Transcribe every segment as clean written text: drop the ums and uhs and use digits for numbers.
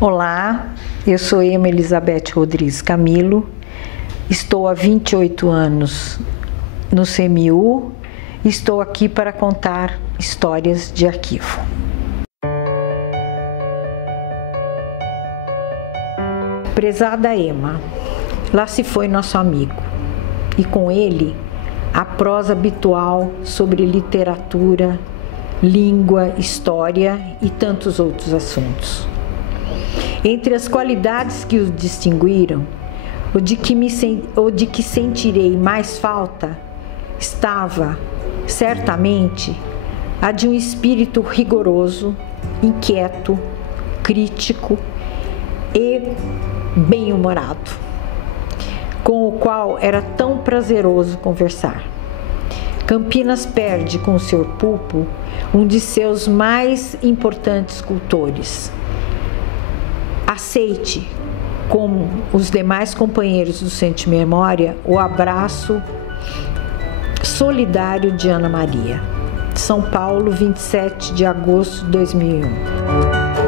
Olá, eu sou Emma Elizabeth Rodrigues Camilo, estou há 28 anos no CMU e estou aqui para contar histórias de arquivo. Prezada Emma, lá se foi nosso amigo, e com ele a prosa habitual sobre literatura, língua, história e tantos outros assuntos. Entre as qualidades que o distinguiram, o de que sentirei mais falta, estava, certamente, a de um espírito rigoroso, inquieto, crítico e bem-humorado, com o qual era tão prazeroso conversar. Campinas perde com seu pulpo um de seus mais importantes cultores. Aceite, como os demais companheiros do Centro de Memória, o abraço solidário de Ana Maria. São Paulo, 27 de agosto de 2001.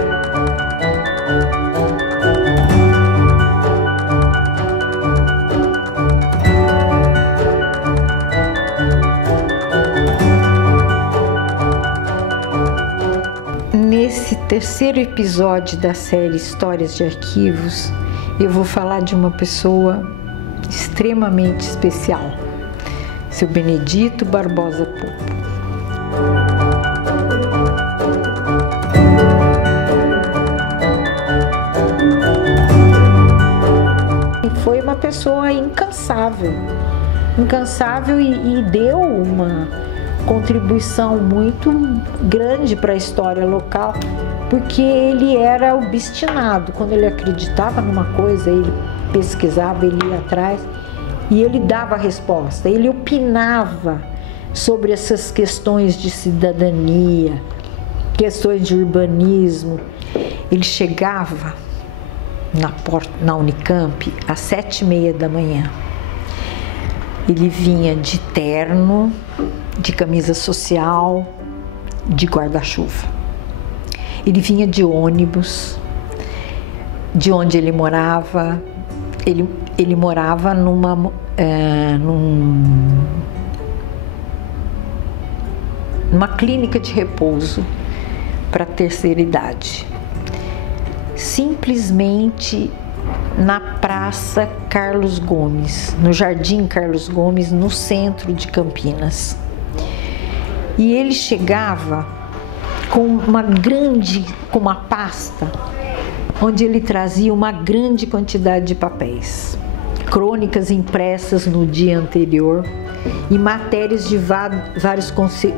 Nesse terceiro episódio da série Histórias de Arquivos, eu vou falar de uma pessoa extremamente especial, seu Benedito Barbosa Pulpo. Foi uma pessoa incansável e deu uma contribuição muito grande para a história local, porque ele era obstinado. Quando ele acreditava numa coisa, ele pesquisava, ele ia atrás e ele dava a resposta. Ele opinava sobre essas questões de cidadania, questões de urbanismo. Ele chegava na Unicamp às 7h30 da manhã. Ele vinha de terno, de camisa social, de guarda-chuva. Ele vinha de ônibus, de onde ele morava. Ele morava numa clínica de repouso para a terceira idade. Simplesmente na Praça Carlos Gomes, no Jardim Carlos Gomes, no centro de Campinas. E ele chegava com uma pasta, onde ele trazia uma grande quantidade de papéis, crônicas impressas no dia anterior e matérias de vários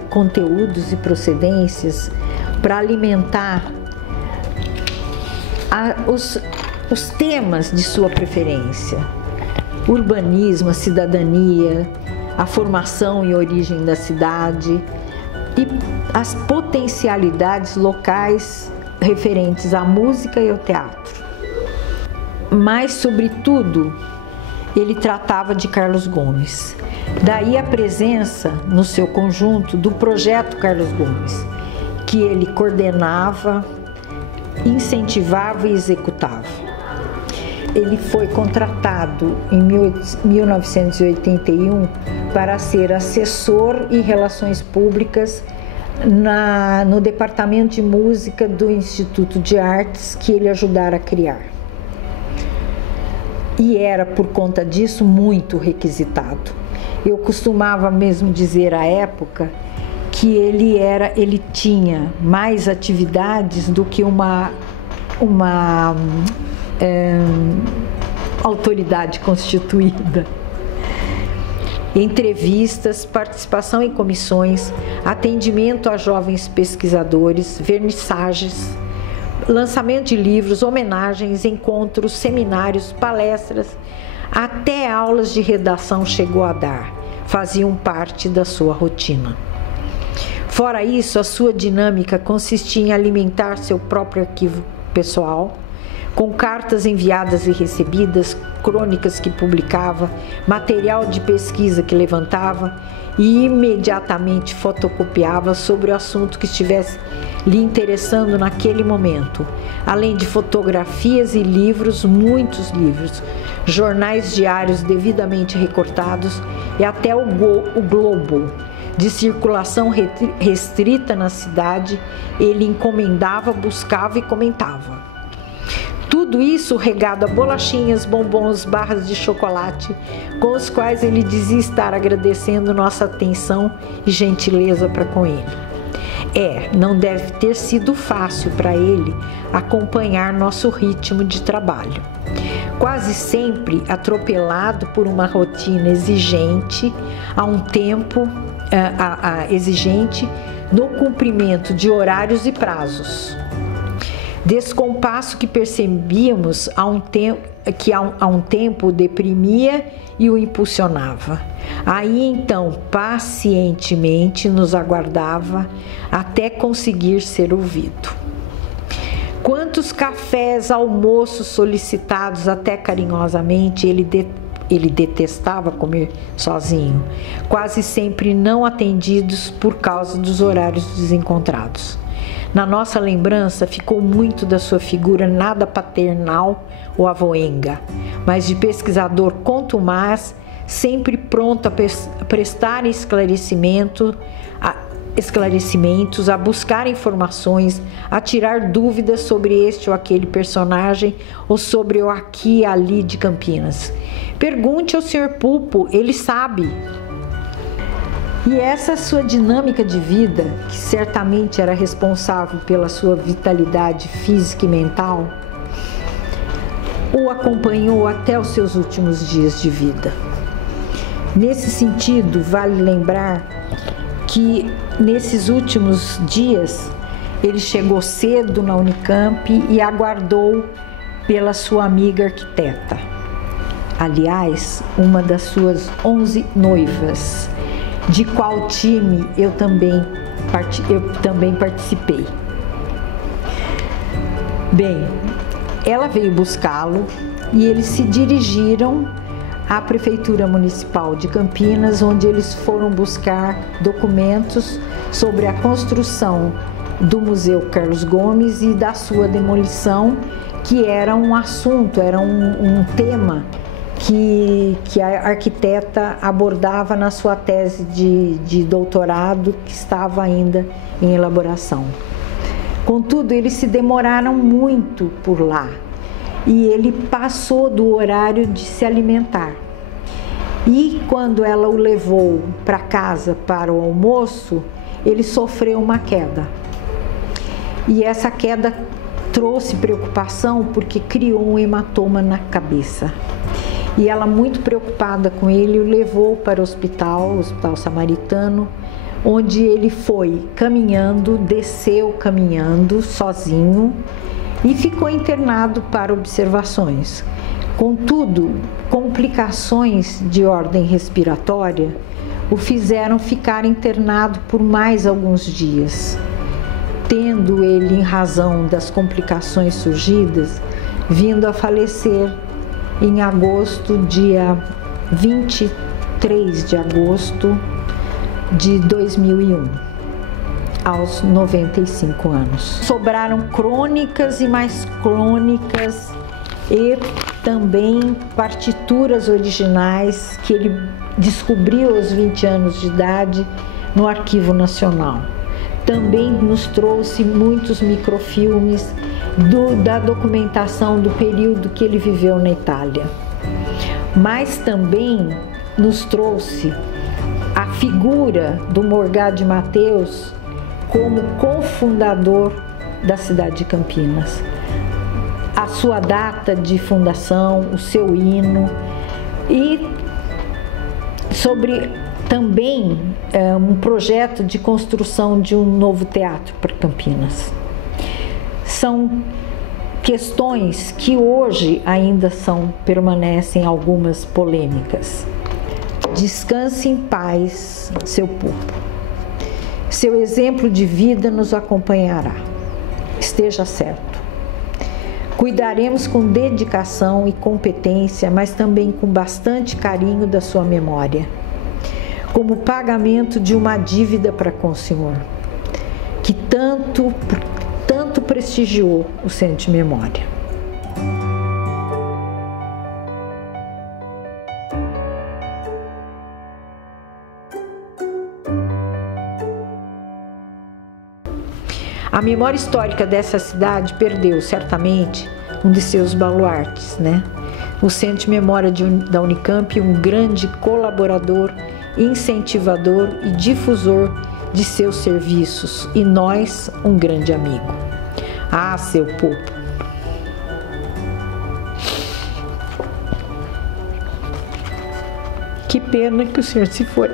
conteúdos e procedências para alimentar os temas de sua preferência: urbanismo, a cidadania, a formação e origem da cidade e as potencialidades locais referentes à música e ao teatro. Mas, sobretudo, ele tratava de Carlos Gomes. Daí a presença, no seu conjunto, do Projeto Carlos Gomes, que ele coordenava, incentivava e executava. Ele foi contratado em 1981 para ser assessor e relações públicas no departamento de música do Instituto de Artes que ele ajudara a criar. E era, por conta disso, muito requisitado. Eu costumava mesmo dizer à época que ele tinha mais atividades do que uma autoridade constituída. Entrevistas, participação em comissões, atendimento a jovens pesquisadores, vernissagens, lançamento de livros, homenagens, encontros, seminários, palestras, até aulas de redação chegou a dar, faziam parte da sua rotina. Fora isso, a sua dinâmica consistia em alimentar seu próprio arquivo pessoal com cartas enviadas e recebidas, crônicas que publicava, material de pesquisa que levantava e imediatamente fotocopiava sobre o assunto que estivesse lhe interessando naquele momento, além de fotografias e livros, muitos livros, jornais diários devidamente recortados e até o Globo, de circulação restrita na cidade, ele encomendava, buscava e comentava. Tudo isso regado a bolachinhas, bombons, barras de chocolate, com os quais ele dizia estar agradecendo nossa atenção e gentileza para com ele. Não deve ter sido fácil para ele acompanhar nosso ritmo de trabalho. Quase sempre atropelado por uma rotina exigente, exigente no cumprimento de horários e prazos. Descompasso que percebíamos há um tempo o deprimia e o impulsionava. Aí então, pacientemente nos aguardava até conseguir ser ouvido. Quantos cafés, almoços solicitados até carinhosamente ele detestava comer sozinho, quase sempre não atendidos por causa dos horários desencontrados. Na nossa lembrança ficou muito da sua figura nada paternal ou avoenga, mas de pesquisador contumaz, sempre pronto a prestar esclarecimentos, a buscar informações, a tirar dúvidas sobre este ou aquele personagem ou sobre o aqui e ali de Campinas. Pergunte ao Sr. Pulpo, ele sabe. E essa sua dinâmica de vida, que certamente era responsável pela sua vitalidade física e mental, o acompanhou até os seus últimos dias de vida. Nesse sentido, vale lembrar que nesses últimos dias ele chegou cedo na Unicamp e aguardou pela sua amiga arquiteta. Aliás, uma das suas 11 noivas, de qual time eu também participei. Bem, ela veio buscá-lo e eles se dirigiram à Prefeitura Municipal de Campinas, onde eles foram buscar documentos sobre a construção do Museu Carlos Gomes e da sua demolição, que era um assunto, era um tema que a arquiteta abordava na sua tese de doutorado, que estava ainda em elaboração. Contudo, eles se demoraram muito por lá e ele passou do horário de se alimentar. E quando ela o levou para casa para o almoço, ele sofreu uma queda. E essa queda trouxe preocupação porque criou um hematoma na cabeça. E ela, muito preocupada com ele, o levou para o Hospital Samaritano, onde ele foi caminhando, desceu caminhando sozinho e ficou internado para observações. Contudo, complicações de ordem respiratória o fizeram ficar internado por mais alguns dias, tendo ele, em razão das complicações surgidas, vindo a falecer em agosto, dia 23 de agosto de 2001, aos 95 anos. Sobraram crônicas e mais crônicas e também partituras originais que ele descobriu aos 20 anos de idade no Arquivo Nacional. Também nos trouxe muitos microfilmes da documentação do período que ele viveu na Itália. Mas também nos trouxe a figura do Morgado de Mateus como cofundador da cidade de Campinas. A sua data de fundação, o seu hino e sobre também um projeto de construção de um novo teatro para Campinas. São questões que hoje ainda permanecem algumas polêmicas. Descanse em paz, seu Pulpo. Seu exemplo de vida nos acompanhará. Esteja certo. Cuidaremos com dedicação e competência, mas também com bastante carinho da sua memória, como pagamento de uma dívida para com o Senhor, que tanto prestigiou o Centro de Memória. A memória histórica dessa cidade perdeu, certamente, um de seus baluartes, né? O Centro de Memória da Unicamp, um grande colaborador, incentivador e difusor de seus serviços, e nós, um grande amigo. Ah, seu povo! Que pena que o senhor se foi.